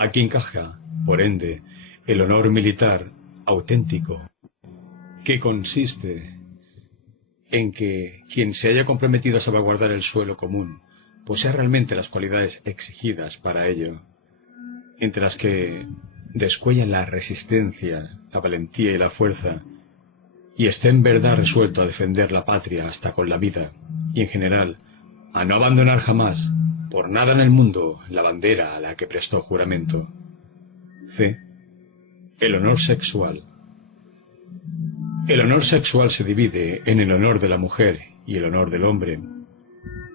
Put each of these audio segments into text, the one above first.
Aquí encaja, por ende, el honor militar auténtico, que consiste en que quien se haya comprometido a salvaguardar el suelo común posea realmente las cualidades exigidas para ello, entre las que descuellan la resistencia, la valentía y la fuerza, y esté en verdad resuelto a defender la patria hasta con la vida, y en general, a no abandonar jamás, por nada en el mundo, la bandera a la que prestó juramento. C. El honor sexual. El honor sexual se divide en el honor de la mujer y el honor del hombre.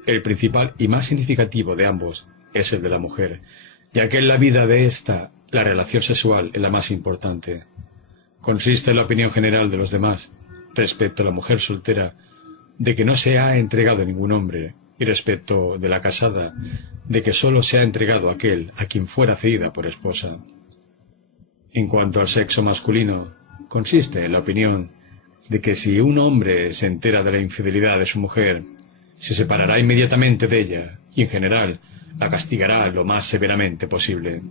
El principal y más significativo de ambos es el de la mujer, ya que en la vida de ésta la relación sexual es la más importante. Consiste en la opinión general de los demás respecto a la mujer soltera de que no se ha entregado a ningún hombre, y respecto de la casada de que sólo se ha entregado a aquel a quien fuera cedida por esposa. En cuanto al sexo masculino, consiste en la opinión de que si un hombre se entera de la infidelidad de su mujer, se separará inmediatamente de ella y, en general, la castigará lo más severamente posible.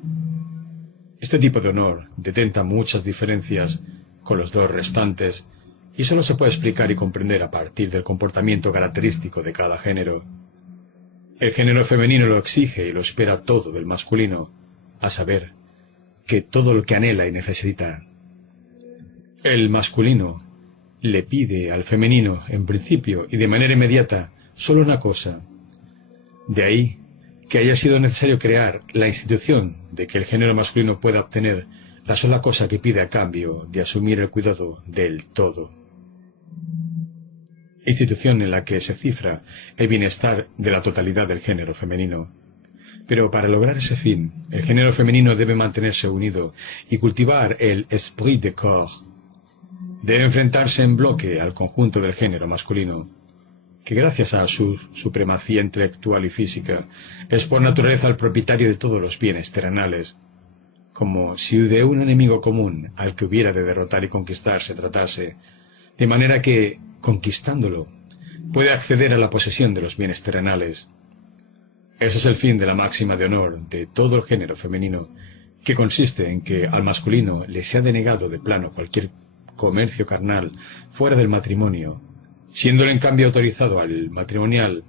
Este tipo de honor detenta muchas diferencias con los dos restantes y sólo se puede explicar y comprender a partir del comportamiento característico de cada género. El género femenino lo exige y lo espera todo del masculino, a saber, que todo lo que anhela y necesita. El masculino le pide al femenino, en principio y de manera inmediata, solo una cosa. De ahí que haya sido necesario crear la institución de que el género masculino pueda obtener la sola cosa que pide a cambio de asumir el cuidado del todo. Institución en la que se cifra el bienestar de la totalidad del género femenino. Pero para lograr ese fin, el género femenino debe mantenerse unido y cultivar el esprit de corps. Debe enfrentarse en bloque al conjunto del género masculino, que gracias a su supremacía intelectual y física es por naturaleza el propietario de todos los bienes terrenales, como si de un enemigo común al que hubiera de derrotar y conquistar se tratase, de manera que, conquistándolo, puede acceder a la posesión de los bienes terrenales. Ese es el fin de la máxima de honor de todo el género femenino, que consiste en que al masculino le sea denegado de plano cualquier comercio carnal fuera del matrimonio, siéndole en cambio autorizado al matrimonial,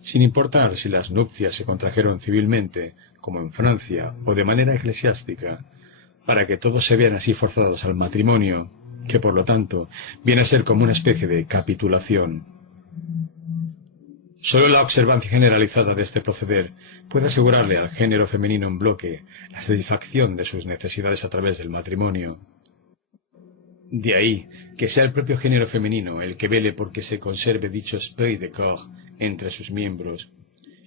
sin importar si las nupcias se contrajeron civilmente, como en Francia, o de manera eclesiástica, para que todos se vean así forzados al matrimonio, que por lo tanto viene a ser como una especie de capitulación. Solo la observancia generalizada de este proceder puede asegurarle al género femenino en bloque la satisfacción de sus necesidades a través del matrimonio. De ahí que sea el propio género femenino el que vele porque se conserve dicho esprit de corps entre sus miembros,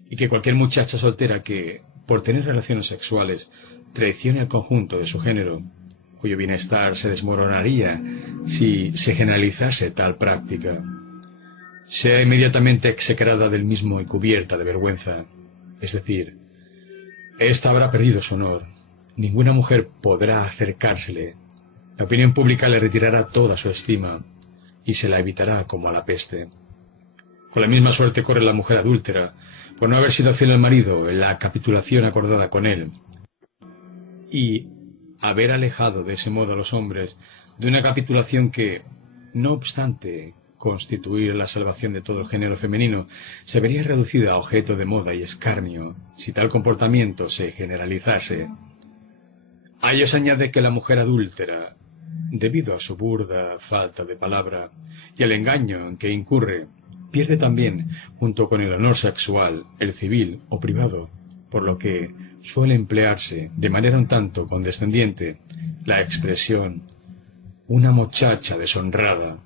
y que cualquier muchacha soltera que, por tener relaciones sexuales, traicione el conjunto de su género, cuyo bienestar se desmoronaría si se generalizase tal práctica, sea inmediatamente execrada del mismo y cubierta de vergüenza. Es decir, ésta habrá perdido su honor, ninguna mujer podrá acercársele, la opinión pública le retirará toda su estima y se la evitará como a la peste. Con la misma suerte corre la mujer adúltera por no haber sido fiel al marido en la capitulación acordada con él, y haber alejado de ese modo a los hombres de una capitulación que, no obstante constituir la salvación de todo el género femenino, se vería reducida a objeto de moda y escarnio si tal comportamiento se generalizase. A ello se añade que la mujer adúltera, debido a su burda falta de palabra y al engaño en que incurre, pierde también, junto con el honor sexual, el civil o privado, por lo que suele emplearse, de manera un tanto condescendiente, la expresión «una muchacha deshonrada»,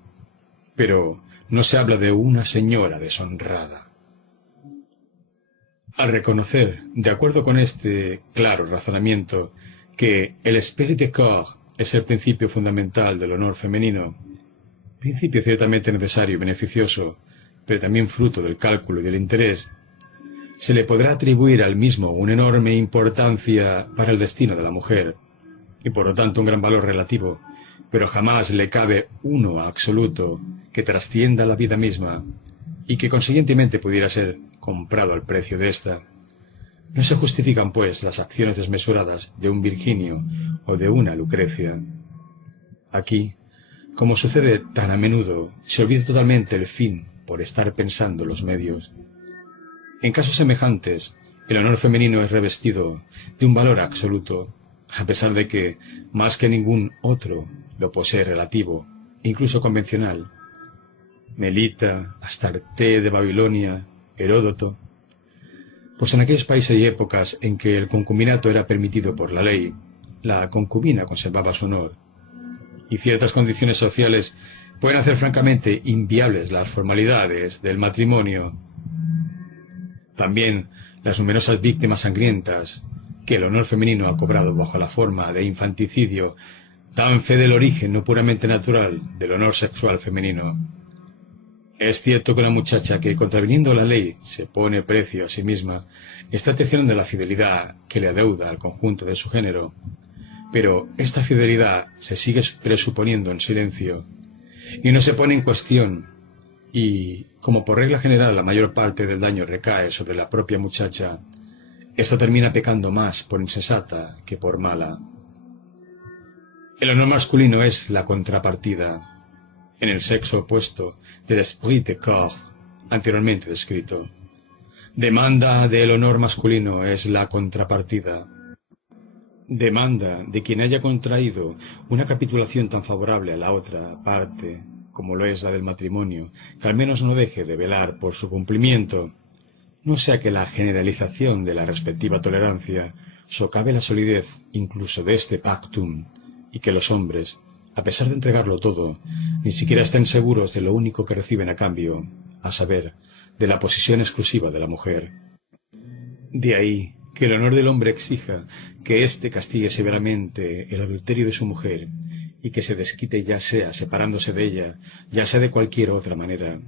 pero no se habla de una señora deshonrada. Al reconocer, de acuerdo con este claro razonamiento, que el esprit de corps es el principio fundamental del honor femenino, principio ciertamente necesario y beneficioso, pero también fruto del cálculo y del interés, se le podrá atribuir al mismo una enorme importancia para el destino de la mujer, y por lo tanto un gran valor relativo, pero jamás le cabe uno absoluto que trascienda la vida misma, y que consiguientemente pudiera ser comprado al precio de ésta, No se justifican, pues, las acciones desmesuradas de un Virginio o de una Lucrecia. Aquí, como sucede tan a menudo, se olvida totalmente el fin por estar pensando los medios. En casos semejantes, el honor femenino es revestido de un valor absoluto, a pesar de que, más que ningún otro, lo posee relativo, incluso convencional. Melita, Astarte de Babilonia, Heródoto. Pues en aquellos países y épocas en que el concubinato era permitido por la ley, la concubina conservaba su honor, y ciertas condiciones sociales pueden hacer francamente inviables las formalidades del matrimonio. También las numerosas víctimas sangrientas que el honor femenino ha cobrado bajo la forma de infanticidio dan fe del origen no puramente natural del honor sexual femenino. Es cierto que una muchacha que, contraviniendo la ley, se pone precio a sí misma, está traicionando la fidelidad que le adeuda al conjunto de su género, pero esta fidelidad se sigue presuponiendo en silencio y no se pone en cuestión, y, como por regla general la mayor parte del daño recae sobre la propia muchacha, ésta termina pecando más por insensata que por mala. El honor masculino es la contrapartida, en el sexo opuesto, del esprit de corps, anteriormente descrito. Demanda del honor masculino es la contrapartida. Demanda de quien haya contraído una capitulación tan favorable a la otra parte, como lo es la del matrimonio, que al menos no deje de velar por su cumplimiento, no sea que la generalización de la respectiva tolerancia socave la solidez incluso de este pactum, y que los hombres, a pesar de entregarlo todo, ni siquiera estén seguros de lo único que reciben a cambio, a saber, de la posesión exclusiva de la mujer. De ahí que el honor del hombre exija que éste castigue severamente el adulterio de su mujer y que se desquite ya sea separándose de ella, ya sea de cualquier otra manera.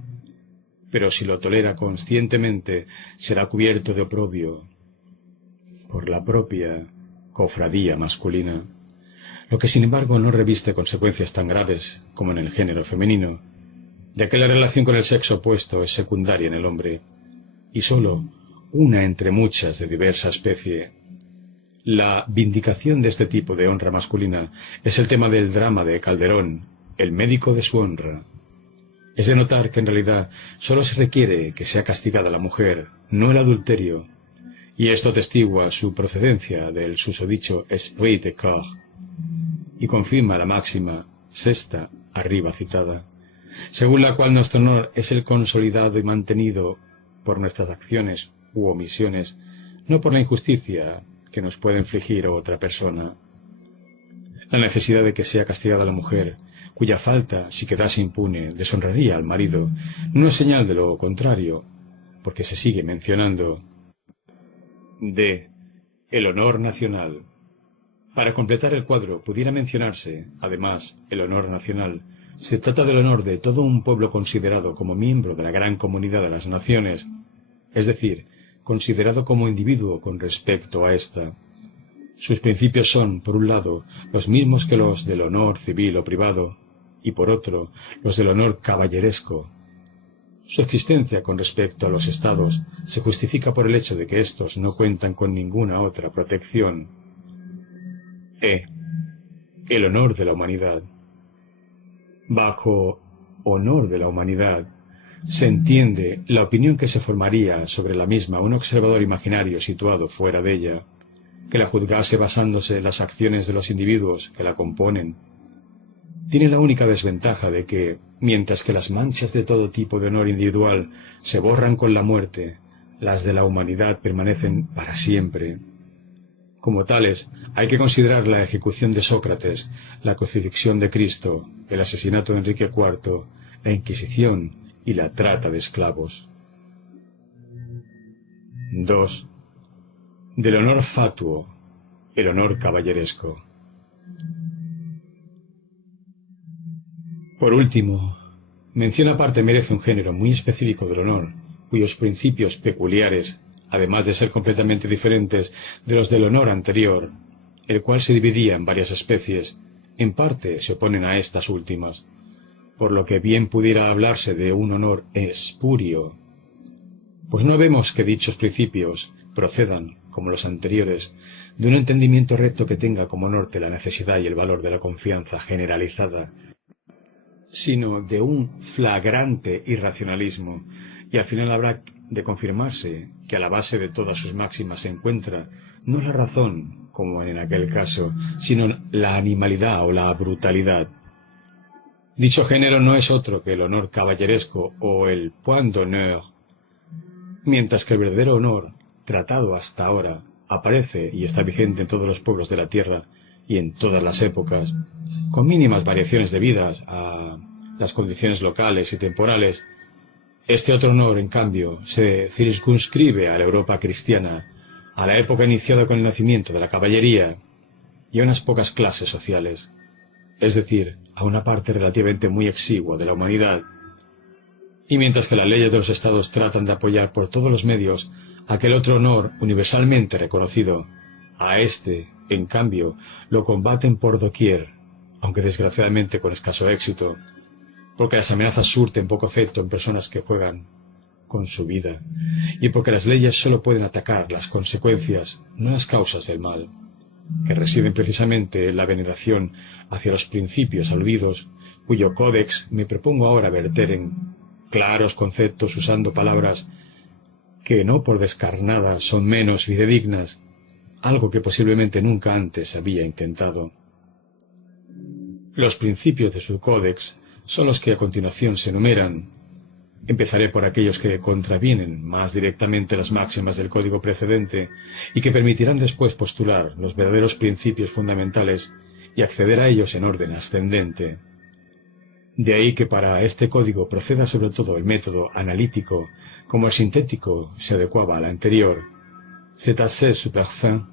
Pero si lo tolera conscientemente, será cubierto de oprobio por la propia cofradía masculina, lo que sin embargo no reviste consecuencias tan graves como en el género femenino, ya que la relación con el sexo opuesto es secundaria en el hombre, y sólo una entre muchas de diversa especie. La vindicación de este tipo de honra masculina es el tema del drama de Calderón, el médico de su honra. Es de notar que en realidad sólo se requiere que sea castigada la mujer, no el adulterio, y esto atestigua su procedencia del susodicho esprit de corps, y confirma la máxima sexta arriba citada, según la cual nuestro honor es el consolidado y mantenido por nuestras acciones u omisiones, no por la injusticia que nos puede infligir otra persona. La necesidad de que sea castigada la mujer, cuya falta, si quedase impune, deshonraría al marido, no es señal de lo contrario, porque se sigue mencionando. D. El honor nacional. Para completar el cuadro pudiera mencionarse, además, el honor nacional. Se trata del honor de todo un pueblo considerado como miembro de la gran comunidad de las naciones, es decir, considerado como individuo con respecto a ésta. Sus principios son, por un lado, los mismos que los del honor civil o privado, y por otro, los del honor caballeresco. Su existencia con respecto a los estados se justifica por el hecho de que éstos no cuentan con ninguna otra protección. El honor de la humanidad. Bajo honor de la humanidad se entiende la opinión que se formaría sobre la misma un observador imaginario situado fuera de ella, que la juzgase basándose en las acciones de los individuos que la componen. Tiene la única desventaja de que, mientras que las manchas de todo tipo de honor individual se borran con la muerte, las de la humanidad permanecen para siempre. Como tales, hay que considerar la ejecución de Sócrates, la crucifixión de Cristo, el asesinato de Enrique IV, la Inquisición y la trata de esclavos. 2. Del honor fatuo, el honor caballeresco. Por último, mención aparte merece un género muy específico del honor, cuyos principios peculiares, además de ser completamente diferentes de los del honor anterior, el cual se dividía en varias especies, en parte se oponen a estas últimas, por lo que bien pudiera hablarse de un honor espurio, pues no vemos que dichos principios procedan, como los anteriores, de un entendimiento recto que tenga como norte la necesidad y el valor de la confianza generalizada, sino de un flagrante irracionalismo, y al final habrá de confirmarse que a la base de todas sus máximas se encuentra no la razón, como en aquel caso, sino la animalidad o la brutalidad. Dicho género no es otro que el honor caballeresco o el point d'honneur, mientras que el verdadero honor, tratado hasta ahora, aparece y está vigente en todos los pueblos de la tierra y en todas las épocas, con mínimas variaciones debidas a las condiciones locales y temporales. Este otro honor, en cambio, se circunscribe a la Europa cristiana, a la época iniciada con el nacimiento de la caballería y a unas pocas clases sociales, es decir, a una parte relativamente muy exigua de la humanidad. Y mientras que las leyes de los estados tratan de apoyar por todos los medios aquel otro honor universalmente reconocido, a este, en cambio, lo combaten por doquier, aunque desgraciadamente con escaso éxito, porque las amenazas surten poco efecto en personas que juegan con su vida, y porque las leyes solo pueden atacar las consecuencias, no las causas del mal, que residen precisamente en la veneración hacia los principios aludidos, cuyo códex me propongo ahora verter en claros conceptos usando palabras que no por descarnadas son menos fidedignas, algo que posiblemente nunca antes había intentado. Los principios de su códex son los que a continuación se enumeran. Empezaré por aquellos que contravienen más directamente las máximas del código precedente y que permitirán después postular los verdaderos principios fundamentales y acceder a ellos en orden ascendente. De ahí que para este código proceda sobre todo el método analítico, como el sintético se adecuaba al anterior. C'est assez super fin,